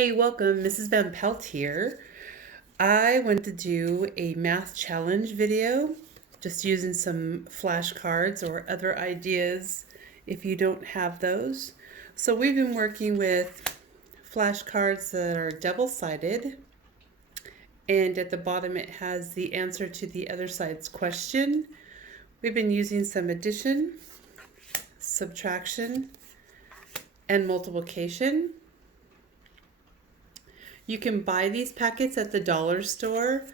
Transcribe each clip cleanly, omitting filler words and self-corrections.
Hey, welcome. Mrs. Van Pelt here. I want to do a math challenge video, just using some flashcards or other ideas if you don't have those. So we've been working with flashcards that are double-sided, and at the bottom it has the answer to the other side's question. We've been using some addition, subtraction, and multiplication. You can buy these packets at the dollar store.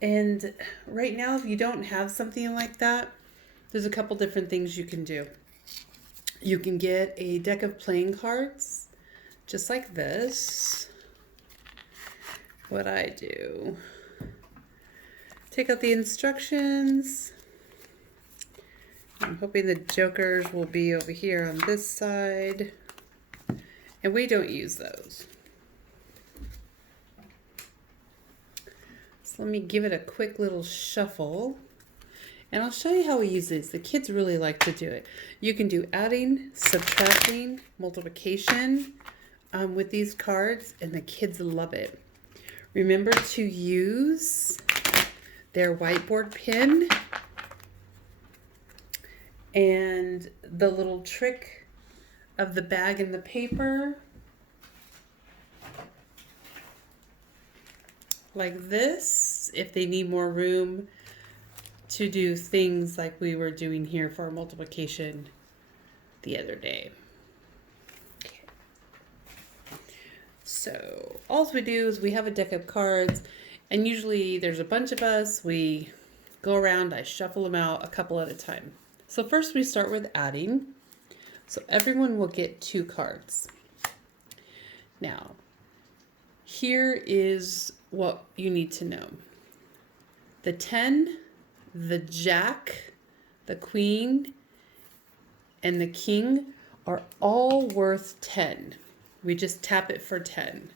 And right now, if you don't have something like that, there's a couple different things you can do. You can get a deck of playing cards, just like this. What I do, take out the instructions. I'm hoping the jokers will be over here on this side. And we don't use those. So let me give it a quick little shuffle. And I'll show you how we use this. The kids really like to do it. You can do adding, subtracting, multiplication with these cards, and the kids love it. Remember to use their whiteboard pen and the little trick of the bag and the paper, like this, if they need more room to do things like we were doing here for multiplication the other day. Okay. So all we do is we have a deck of cards, and usually there's a bunch of us. We go around, I shuffle them out a couple at a time. So first we start with adding. So everyone will get 2 cards. Now, here is what you need to know. The 10, the jack, the queen, and the king are all worth 10. We just tap it for 10.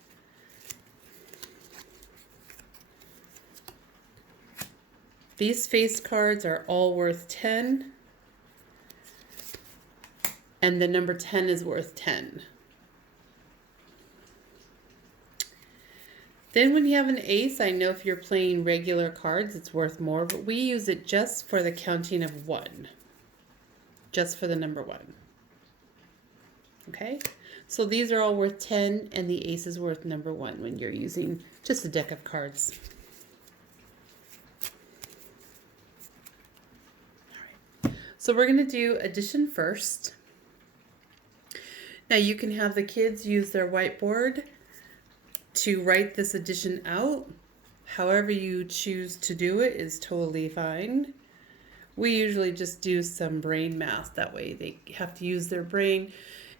These face cards are all worth 10. And the number 10 is worth 10. Then when you have an ace, I know if you're playing regular cards, it's worth more, but we use it just for the counting of 1. Just for the number 1. Okay? So these are all worth 10, and the ace is worth number 1 when you're using just a deck of cards. All right. So we're going to do addition first. Now you can have the kids use their whiteboard to write this addition out. However you choose to do it is totally fine. We usually just do some brain math. That way they have to use their brain,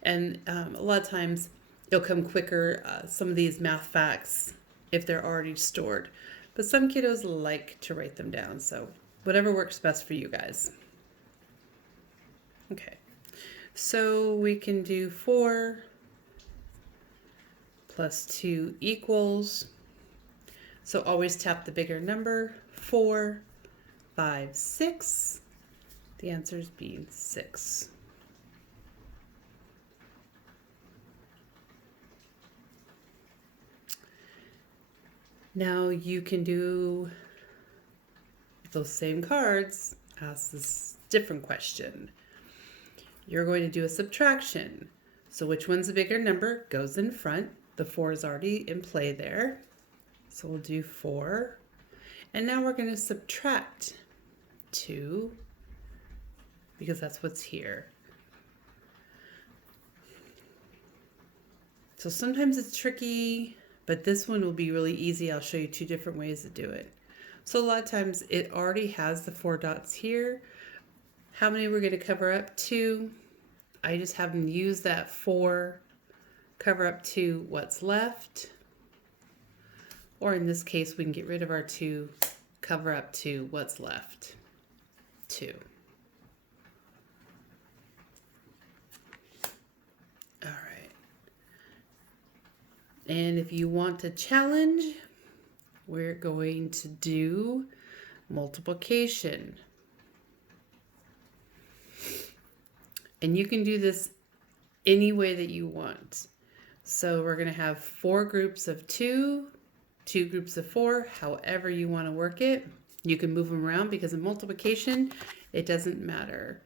and a lot of times it'll come quicker, some of these math facts, if they're already stored. But some kiddos like to write them down, so whatever works best for you guys. Okay. So we can do 4 plus 2 equals, so always tap the bigger number, 4, 5, 6. The answer is being 6. Now you can do those same cards, ask this different question. You're going to do a subtraction. So which one's the bigger number goes in front. The 4 is already in play there. So we'll do 4. And now we're going to subtract 2 because that's what's here. So sometimes it's tricky, but this one will be really easy. I'll show you 2 different ways to do it. So a lot of times it already has the 4 dots here. How many we're going to cover up? 2. I just have them use that 4, cover up to what's left. Or in this case, we can get rid of our 2, cover up to what's left. 2. All right. And if you want to challenge, we're going to do multiplication. And you can do this any way that you want. So we're going to have 4 groups of 2, 2 groups of 4, however you want to work it. You can move them around because in multiplication, it doesn't matter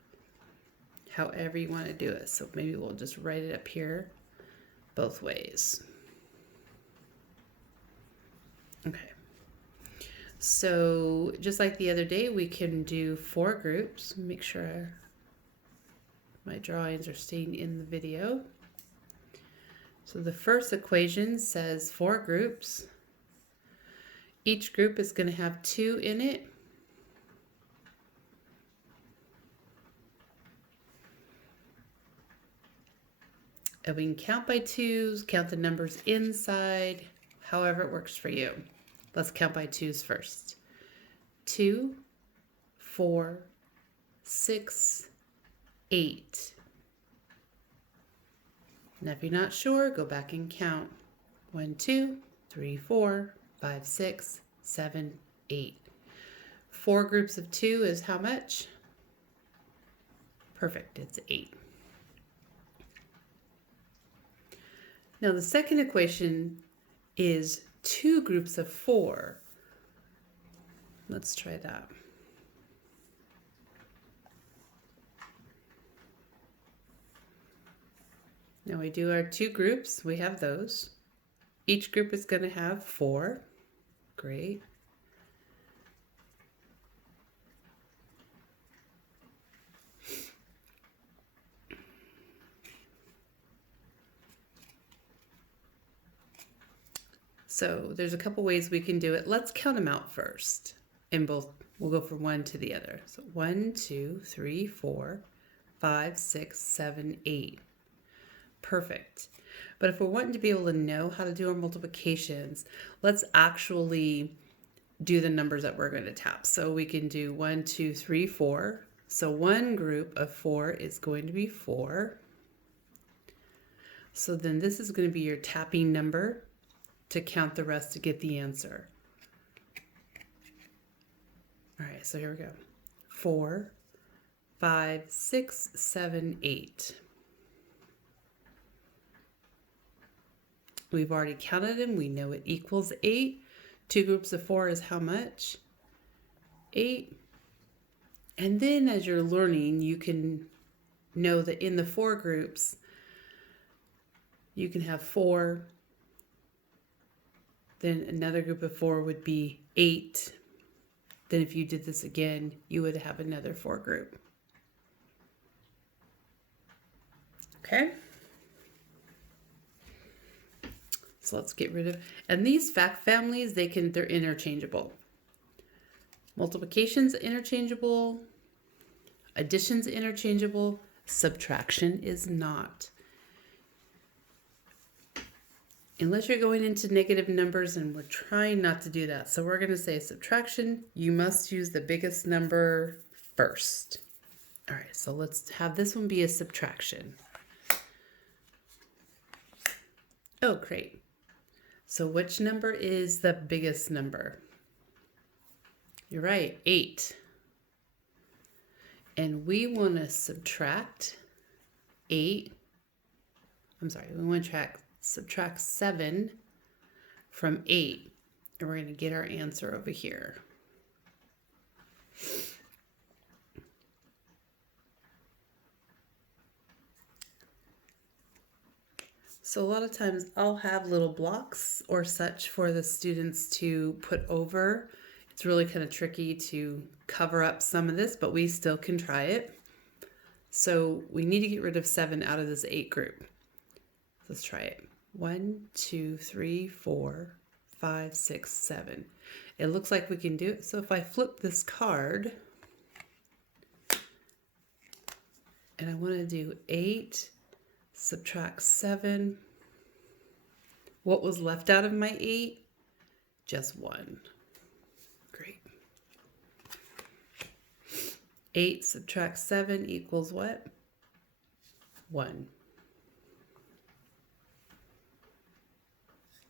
however you want to do it. So maybe we'll just write it up here both ways. Okay. So just like the other day, we can do 4 groups. Make sure my drawings are staying in the video. So the first equation says 4 groups. Each group is going to have 2 in it. And we can count by 2s, count the numbers inside, however it works for you. Let's count by 2s first. 2, 4, 6, 8. Now if you're not sure, go back and count. 1, 2, 3, 4, 5, 6, 7, 8. 4 groups of 2 is how much? Perfect, it's 8. Now the second equation is 2 groups of 4. Let's try that. Now we do our 2 groups, we have those. Each group is going to have 4. Great. So there's a couple ways we can do it. Let's count them out first. In both, we'll go from one to the other. So 1, 2, 3, 4, 5, 6, 7, 8. Perfect. But if we're wanting to be able to know how to do our multiplications, let's actually do the numbers that we're going to tap. So we can do 1, 2, 3, 4. So one group of 4 is going to be 4. So then this is going to be your tapping number to count the rest to get the answer. All right, so here we go. 4, 5, 6, 7, 8. We've already counted them. We know it equals 8. 2 groups of 4 is how much? 8. And then as you're learning, you can know that in the 4 groups, you can have 4. Then another group of 4 would be 8. Then if you did this again, you would have another 4 group. Okay? So let's get rid of, and these fact families, they're interchangeable. Multiplication's interchangeable, addition's interchangeable, subtraction is not. Unless you're going into negative numbers, and we're trying not to do that. So we're going to say subtraction, you must use the biggest number first. All right, so let's have this one be a subtraction. Oh, great. So which number is the biggest number? You're right, 8. And we want to subtract 8. I'm sorry, we want to subtract 7 from 8. And we're going to get our answer over here. So a lot of times I'll have little blocks or such for the students to put over. It's really kind of tricky to cover up some of this, but we still can try it. So we need to get rid of 7 out of this 8 group. Let's try it. 1, 2, 3, 4, 5, 6, 7. It looks like we can do it. So if I flip this card and I want to do 8, subtract 7. What was left out of my 8? Just 1. Great. 8 subtract 7 equals what? 1.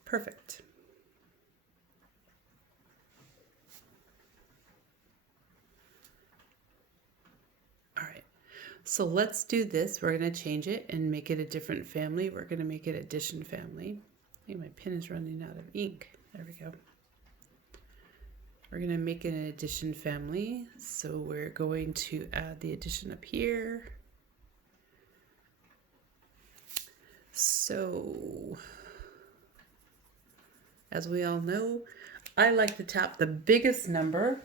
Perfect. All right. So let's do this. We're going to change it and make it a different family. We're going to make it addition family. I think my pen is running out of ink. There we go. We're going to make it an addition family. So we're going to add the addition up here. So, as we all know, I like to tap the biggest number.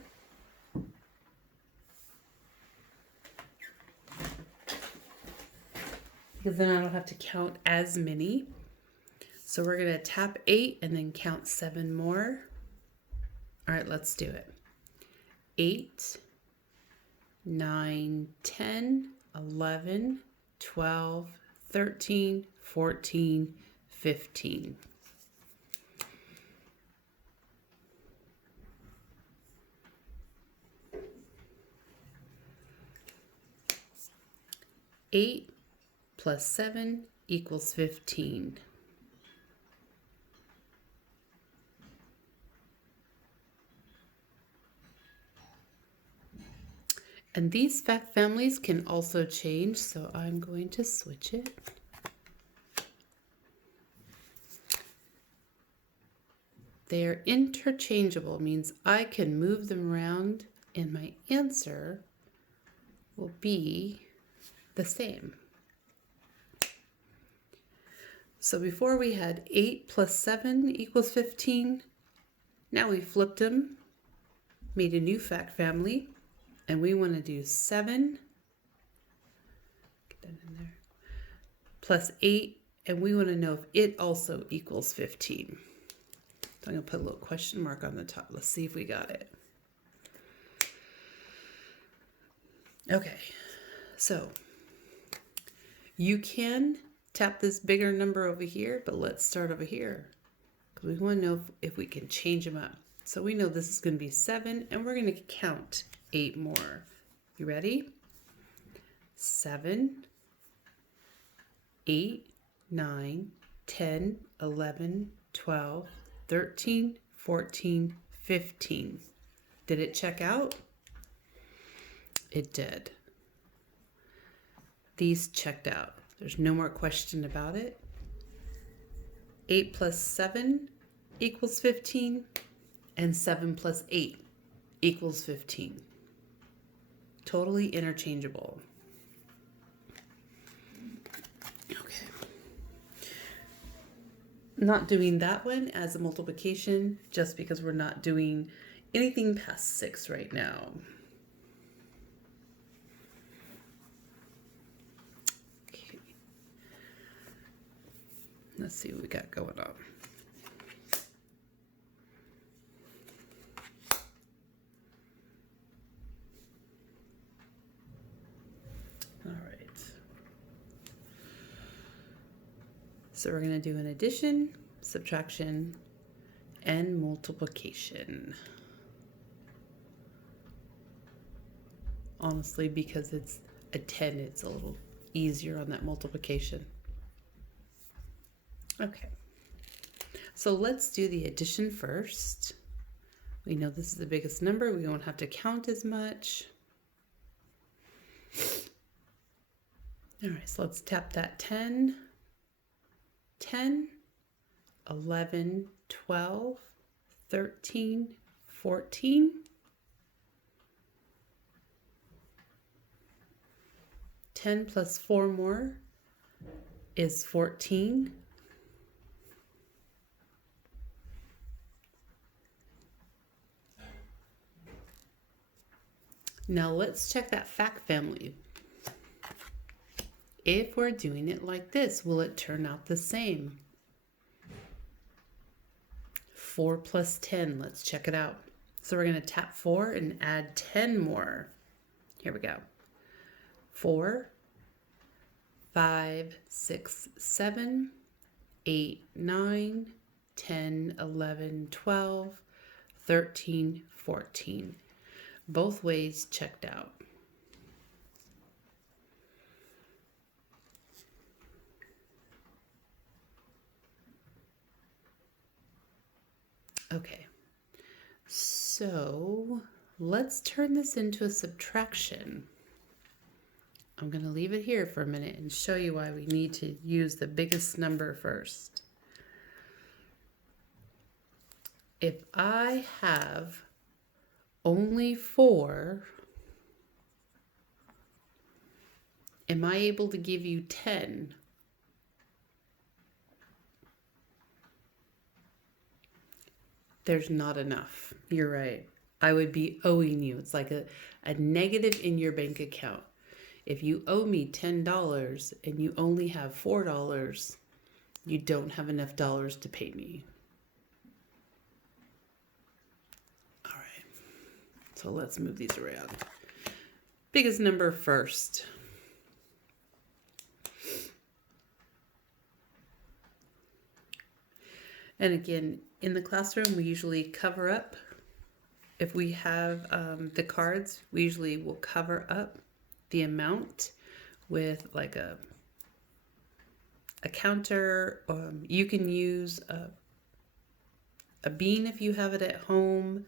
Because then I don't have to count as many. So we're going to tap 8 and then count 7 more. All right, let's do it. 8, 9, 10, 11, 12, 13, 14, 15. Eight plus 7 equals 15. And these fact families can also change, so I'm going to switch it. They're interchangeable, means I can move them around and my answer will be the same. So before we had 8 plus 7 equals 15. Now we flipped them, made a new fact family, and we want to do 7, get that in there, plus 8, and we want to know if it also equals 15. So I'm going to put a little question mark on the top. Let's see if we got it. Okay, so you can tap this bigger number over here, but let's start over here because we want to know if we can change them up. So we know this is going to be 7, and we're going to count 8 more. You ready? 7, 8, 9, 10, 11, 12, 13, 14, 15. Did it check out? It did. These checked out. There's no more question about it. 8 plus 7 equals 15, and 7 plus 8 equals 15. Totally interchangeable. Okay. Not doing that one as a multiplication just because we're not doing anything past 6 right now. Okay. Let's see what we got going on. All right. So we're going to do an addition, subtraction, and multiplication. Honestly, because it's a 10, it's a little easier on that multiplication. Okay. So let's do the addition first. We know this is the biggest number. We won't have to count as much. All right, so let's tap that 10, 10, 11, 12, 13, 14. 10 plus 4 more is 14. Now let's check that fact family. If we're doing it like this, will it turn out the same? 4 plus 10, let's check it out. So we're going to tap 4 and add 10 more. Here we go. 4, 5, 6, 7, 8, 9, 10, 11, 12, 13, 14. Both ways checked out. Okay, so let's turn this into a subtraction. I'm going to leave it here for a minute and show you why we need to use the biggest number first. If I have only 4, am I able to give you 10? There's not enough. You're right. I would be owing you. It's like a negative in your bank account. If you owe me $10 and you only have $4, you don't have enough dollars to pay me. All right. So let's move these around. Biggest number first. And again, in the classroom, we usually cover up. If we have the cards, we usually will cover up the amount with like a counter. You can use a bean if you have it at home.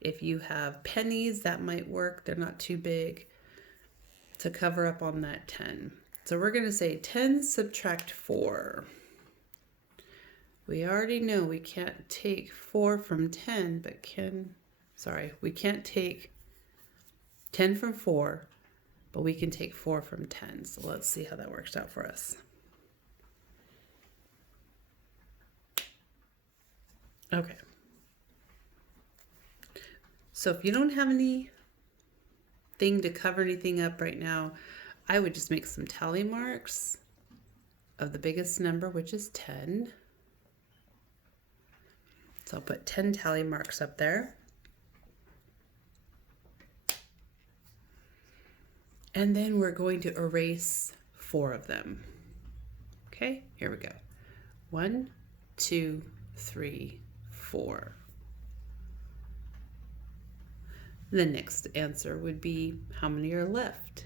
If you have pennies, that might work. They're not too big to cover up on that 10. So we're going to say 10 subtract 4. We already know we can't take 4 from 10, but we can't take 10 from 4, but we can take 4 from 10. So let's see how that works out for us. Okay. So if you don't have anything to cover anything up right now, I would just make some tally marks of the biggest number, which is 10. So I'll put 10 tally marks up there. And then we're going to erase 4 of them. Okay, here we go. 1, 2, 3, 4. The next answer would be how many are left?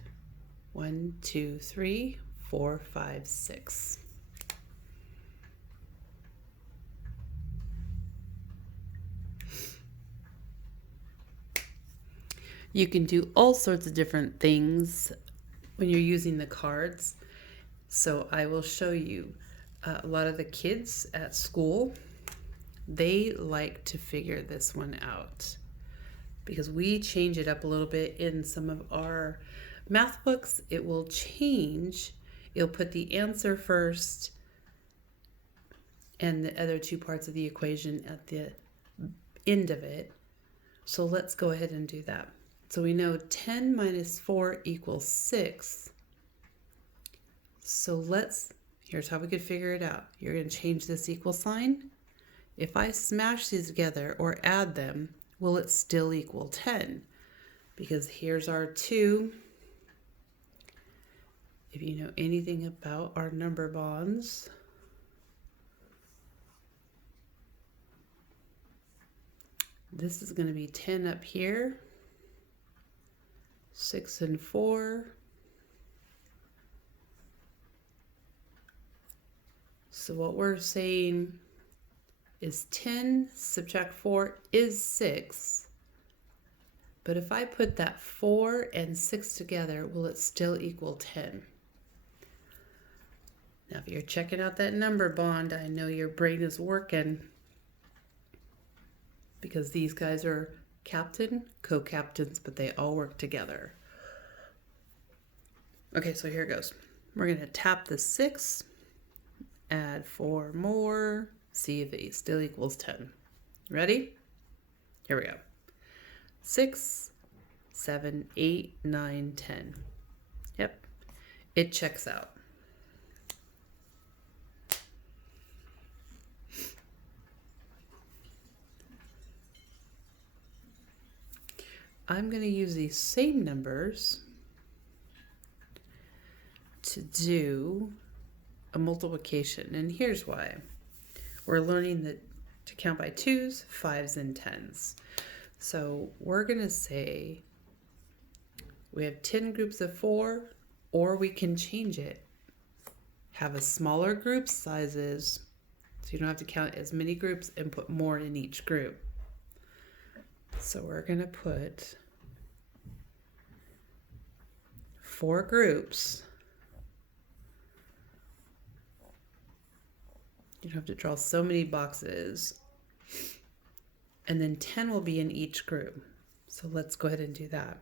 1, 2, 3, 4, 5, 6. You can do all sorts of different things when you're using the cards. So I will show you a lot of the kids at school, they like to figure this one out because we change it up a little bit in some of our math books. It will change. It'll put the answer first and the other 2 parts of the equation at the end of it. So let's go ahead and do that. So we know 10 minus 4 equals 6. So here's how we could figure it out. You're going to change this equal sign. If I smash these together or add them, will it still equal 10? Because here's our 2. If you know anything about our number bonds, this is going to be 10 up here. 6 and 4. So what we're saying is 10 subtract 4 is 6. But if I put that 4 and 6 together, will it still equal 10? Now, if you're checking out that number bond, I know your brain is working because these guys are captain, co-captains, but they all work together. Okay, so here it goes. We're going to tap the 6, add 4 more, see if it still equals 10. Ready? Here we go. 6, 7, 8, 9, 10. Yep, it checks out. I'm going to use these same numbers to do a multiplication, and here's why. We're learning to count by 2s, 5s, and 10s. So we're going to say we have 10 groups of 4, or we can change it. Have a smaller group sizes, so you don't have to count as many groups and put more in each group. So we're going to put 4 groups. You don't have to draw so many boxes. And then 10 will be in each group. So let's go ahead and do that.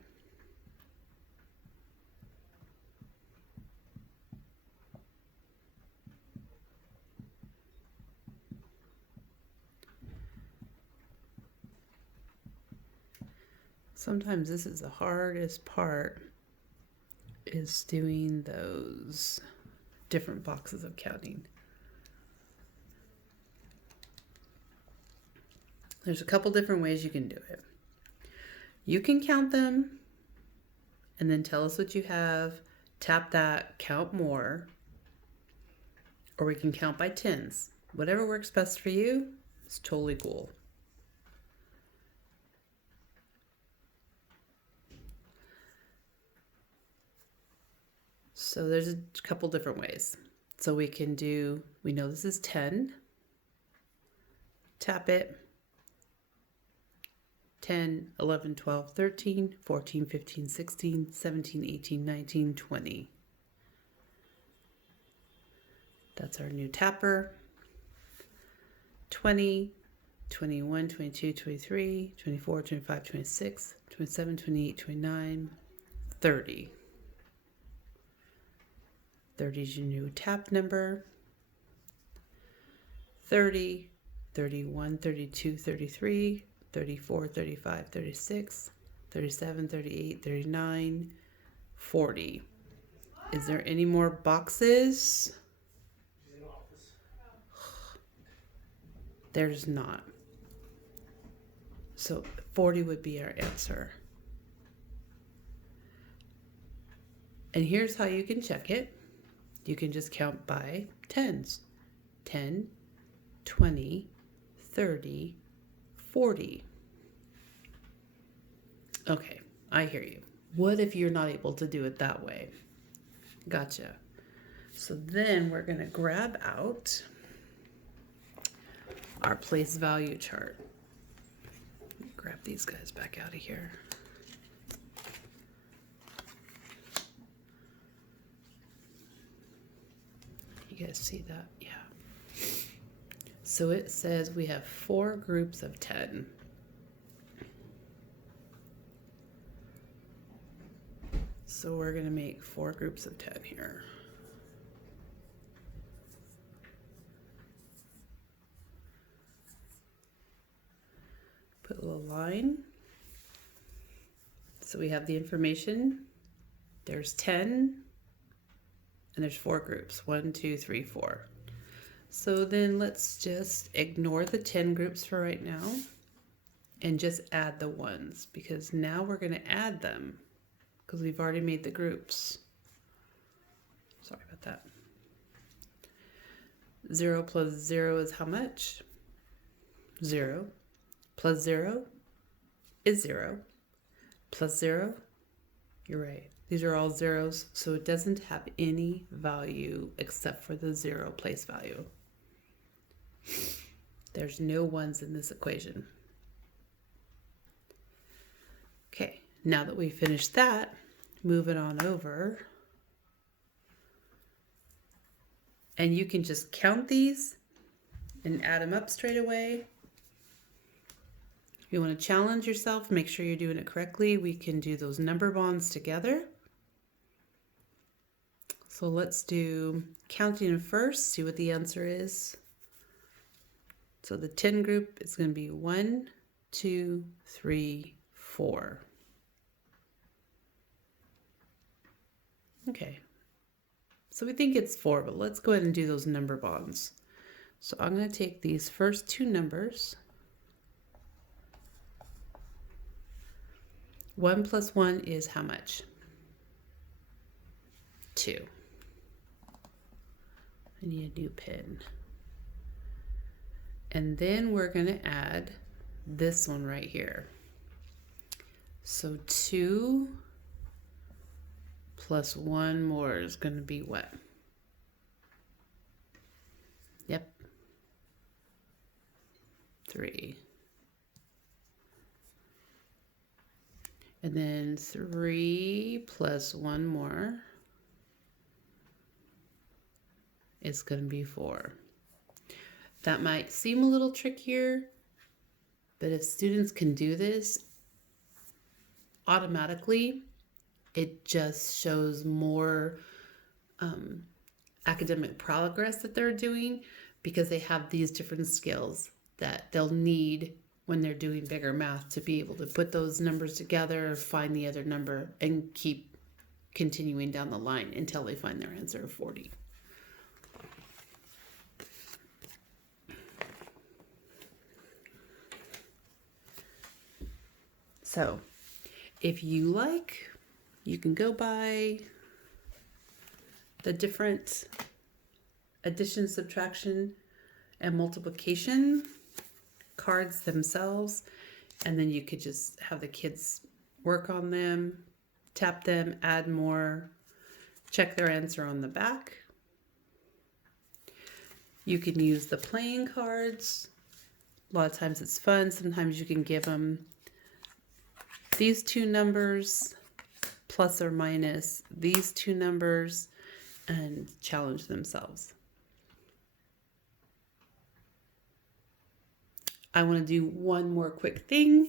Sometimes this is the hardest part, is doing those different boxes of counting. There's a couple different ways you can do it. You can count them and then tell us what you have, tap that, count more, or we can count by tens. Whatever works best for you is totally cool. So there's a couple different ways. So we know this is 10. Tap it. 10, 11, 12, 13, 14, 15, 16, 17, 18, 19, 20. That's our new tapper. 20, 21, 22, 23, 24, 25, 26, 27, 28, 29, 30. 30 is your new tap number. 30, 31, 32, 33, 34, 35, 36, 37, 38, 39, 40. Is there any more boxes? There's not. So 40 would be our answer. And here's how you can check it. You can just count by tens. 10, 20, 30, 40. Okay, I hear you. What if you're not able to do it that way? Gotcha. So then we're going to grab out our place value chart. Grab these guys back out of here. You guys see that? Yeah. So it says we have 4 groups of 10. So we're going to make 4 groups of 10 here. Put a little line. So we have the information. There's 10. And there's 4 groups. 1, 2, 3, 4. So then let's just ignore the 10 groups for right now and just add the ones, because now we're going to add them because we've already made the groups. Sorry about that. 0 plus 0 is how much? 0. Plus 0 is 0. Plus 0, you're right. These are all zeros, so it doesn't have any value except for the 0 place value. There's no ones in this equation. Okay, now that we've finished that, move it on over. And you can just count these and add them up straight away. If you want to challenge yourself, make sure you're doing it correctly, we can do those number bonds together. So let's do counting first, see what the answer is. So the 10 group is going to be 1, 2, 3, 4. Okay. So we think it's 4, but let's go ahead and do those number bonds. So I'm going to take these first 2 numbers. 1 plus 1 is how much? 2. I need a new pen. And then we're going to add this one right here. So 2 plus 1 more is going to be what? Yep. 3. And then 3 plus 1 more is going to be 4. That might seem a little trickier, but if students can do this automatically, it just shows more academic progress that they're doing because they have these different skills that they'll need when they're doing bigger math to be able to put those numbers together, find the other number, and keep continuing down the line until they find their answer of 40. So if you like, you can go by the different addition, subtraction, and multiplication cards themselves, and then you could just have the kids work on them, tap them, add more, check their answer on the back. You can use the playing cards. A lot of times it's fun. Sometimes you can give them these two numbers plus or minus these two numbers and challenge themselves. I want to do one more quick thing.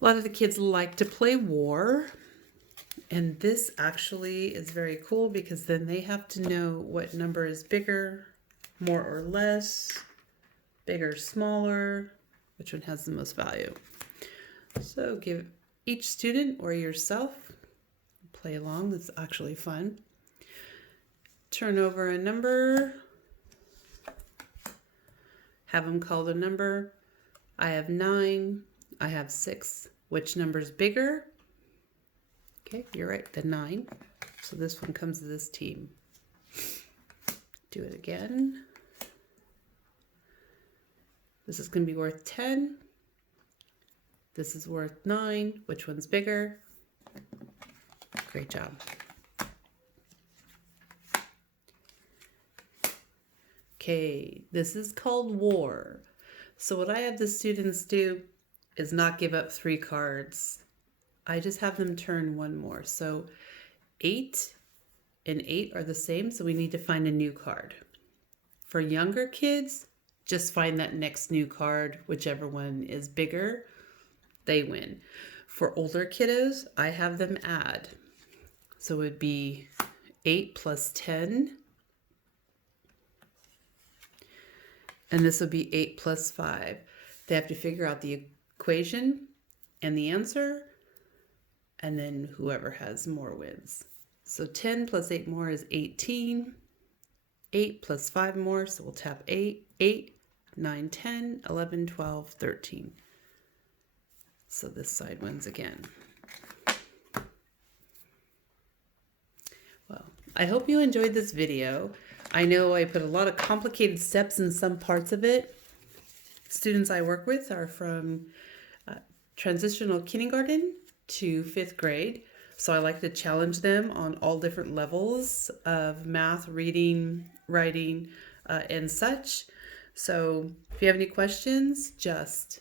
A lot of the kids like to play war, and this actually is very cool because then they have to know what number is bigger, more or less, bigger, smaller, which one has the most value. So give each student or yourself, play along, that's actually fun. Turn over a number, have them call the number. I have 9, I have 6. Which number is bigger? Okay, you're right, the 9. So this one comes to this team. Do it again. This is going to be worth 10. This is worth 9. Which one's bigger? Great job. Okay, this is called war. So what I have the students do is not give up 3 cards. I just have them turn one more. So 8 and 8 are the same, so we need to find a new card. For younger kids, just find that next new card, whichever one is bigger, they win. For older kiddos, I have them add. So it would be 8 plus 10. And this would be 8 plus 5. They have to figure out the equation and the answer, and then whoever has more wins. So 10 plus 8 more is 18. 8 plus 5 more, so we'll tap 8. 8, 9, 10, 11, 12, 13. So this side wins again. Well, I hope you enjoyed this video. I know I put a lot of complicated steps in some parts of it. Students I work with are from transitional kindergarten to 5th grade. So I like to challenge them on all different levels of math, reading, writing, and such. So if you have any questions, just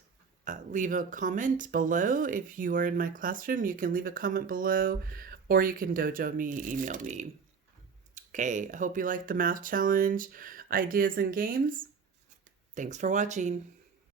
leave a comment below. If you are in my classroom, you can leave a comment below, or you can dojo me, email me. Okay, I hope you liked the math challenge, ideas, and games. Thanks for watching.